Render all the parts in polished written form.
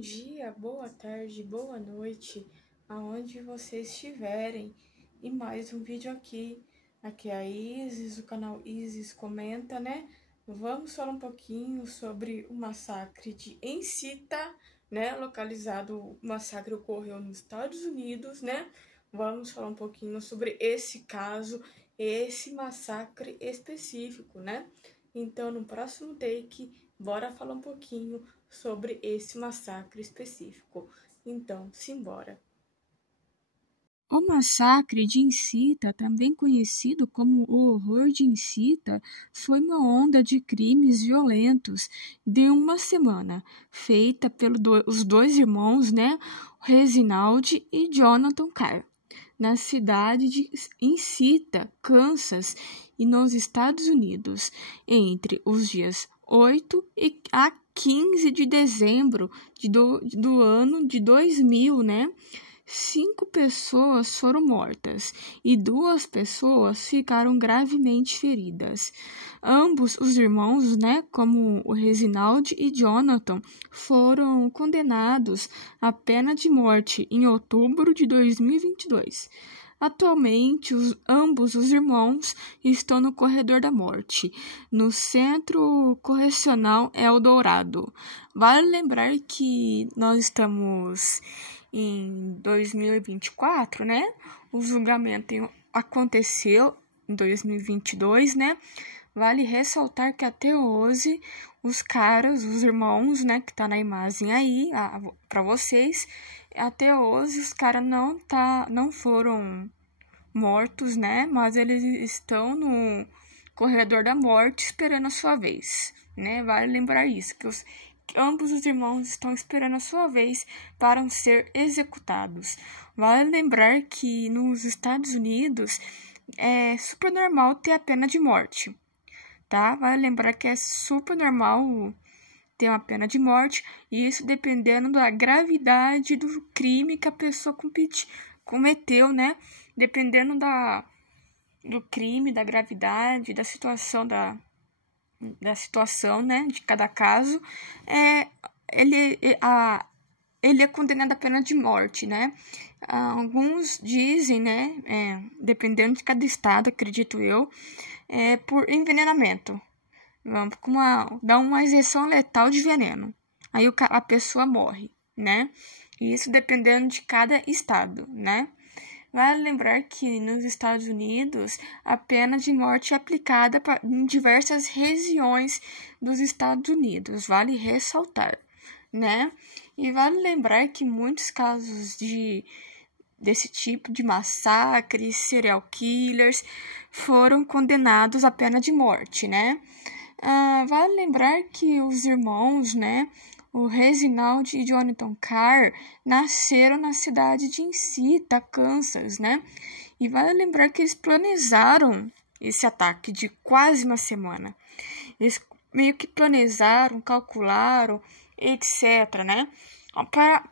dia, boa tarde, boa noite, aonde vocês estiverem. E mais um vídeo aqui. Aqui é a Isis, o canal Isis Comenta, né? Vamos falar um pouquinho sobre o massacre de Encita, né? Localizado, o massacre ocorreu nos Estados Unidos, né? Vamos falar um pouquinho sobre esse caso, esse massacre específico, né? Então, no próximo take, bora falar um pouquinho sobre esse massacre específico. Então, simbora. O massacre de Encita, também conhecido como o horror de Encita, foi uma onda de crimes violentos de uma semana, feita pelos dois irmãos, né, Reginald e Jonathan Carr, na cidade de Encita, Kansas, e nos Estados Unidos, entre os dias 8 a 15 de dezembro do ano de 2000, né? 5 pessoas foram mortas e 2 pessoas ficaram gravemente feridas. Ambos os irmãos, né, como o Reginald e Jonathan, foram condenados à pena de morte em outubro de 2022. Atualmente, ambos os irmãos estão no corredor da morte, no Centro Correcional Eldorado. Vale lembrar que nós estamos em 2024, né? O julgamento aconteceu em 2022, né? Vale ressaltar que até hoje os irmãos, né, que tá na imagem aí para vocês, até hoje os caras não foram mortos, né? Mas eles estão no corredor da morte esperando a sua vez, né? Vale lembrar isso, que ambos os irmãos estão esperando a sua vez para ser executados. Vale lembrar que nos Estados Unidos é super normal ter a pena de morte, tá? Vale lembrar que é super normal ter uma pena de morte, e isso dependendo da gravidade do crime que a pessoa cometeu, né? Dependendo do crime, da gravidade, da situação né, de cada caso, ele é condenado à pena de morte, né? Alguns dizem, né, dependendo de cada estado, acredito eu, por envenenamento. Vamos dar uma injeção letal de veneno. Aí a pessoa morre, né? E isso dependendo de cada estado, né? Vale lembrar que nos Estados Unidos a pena de morte é aplicada em diversas regiões dos Estados Unidos, vale ressaltar, né? E vale lembrar que muitos casos desse tipo de massacres, serial killers, foram condenados à pena de morte, né? Vale lembrar que os irmãos, né, o Reginald e Jonathan Carr, nasceram na cidade de Encita, Kansas, né? E vale lembrar que eles planejaram esse ataque de quase uma semana. Eles meio que planejaram, calcularam, etc, né?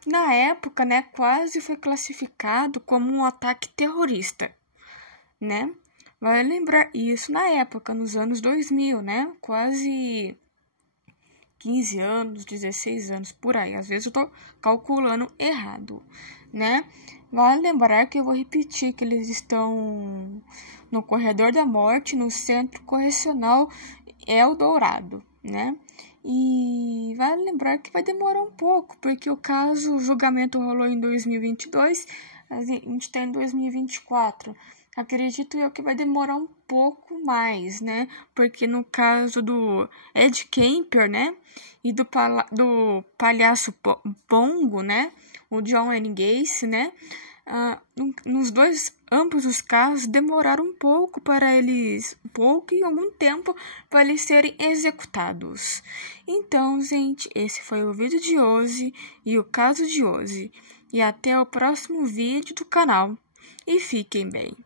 Na época, né, quase foi classificado como um ataque terrorista, né? Vai lembrar isso na época, nos anos 2000, né? Quase 15 anos, 16 anos, por aí. Às vezes eu tô calculando errado, né? Vale lembrar que eu vou repetir que eles estão no corredor da morte, no Centro Correcional Eldorado, né? E vale lembrar que vai demorar um pouco, porque o julgamento rolou em 2022, a gente está em 2024. Acredito eu que vai demorar um pouco mais, né? Porque no caso do Ed Kemper, né? E do palhaço Pongo, né? O John Wayne Gacy, né? Ambos os casos demoraram um pouco e algum tempo para eles serem executados. Então, gente, esse foi o vídeo de hoje e o caso de hoje. E até o próximo vídeo do canal. E fiquem bem.